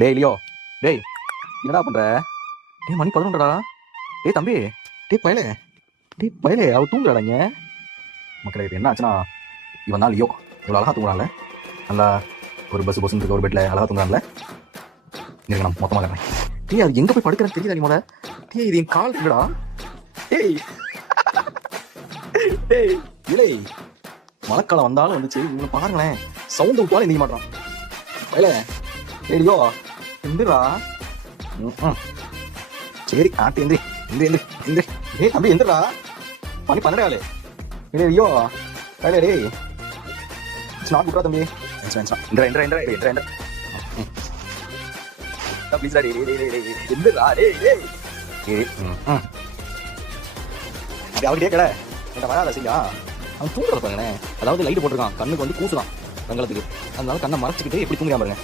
டேய் லியோ, டேய் என்னடா பண்ற? டேய் மணி 11டா. டேய் தம்பி, டேய் பயலே அவ தூங்குறாடா இங்க. மக்களே இப்போ என்ன ஆச்சுன்னா, இவன் தான் லியோ இவ்வளோ அழகா தூங்குறான்ல, நல்லா ஒரு பஸ் இருக்க ஒரு பெட்ல அழகா தூங்குறான்ல. இருங்க நான் மொத்தமாக காட்டுறேன். டேய் அது எங்க போய் படுக்கிறேன்னு தெரியுதா நீ முத? டேய் இது என் கால் இல்லடா. டேய் டேய் இலை மழைக்காலம் வந்தாலும் வந்துச்சு, இவனை பாருங்களேன், சவுண்ட் விட்டாலும் எந்திக்க மாட்டான் பயல. ஏடியோ எந்திரா. சரி ஆட்டு எந்திரி எந்திரி எந்திரி எந்திரி. ஏய் தம்பி எந்திரா, மணி 12 ஆளு. ஐயோ பயல டேய், இட்ஸ் நாட் குட்ரா தம்பி. எந்திரா எந்திரா எந்திரா எந்திரா எந்திரா ப்ளீஸ் டா. டேய் எந்திரா டேய் டேய். அப்படி அவர்கிட்டே கடை என்கிட்ட வராத சரியா. அவன் தூங்குறத பாருங்களேன், அதாவது லைட் போட்டிருக்கான், கண்ணுக்கு வந்து கூசுதான் வெங்கலத்துக்கு, அதனால கண்ணை மறைச்சிக்கிட்டு எப்படி தூங்குறான் பாருங்க.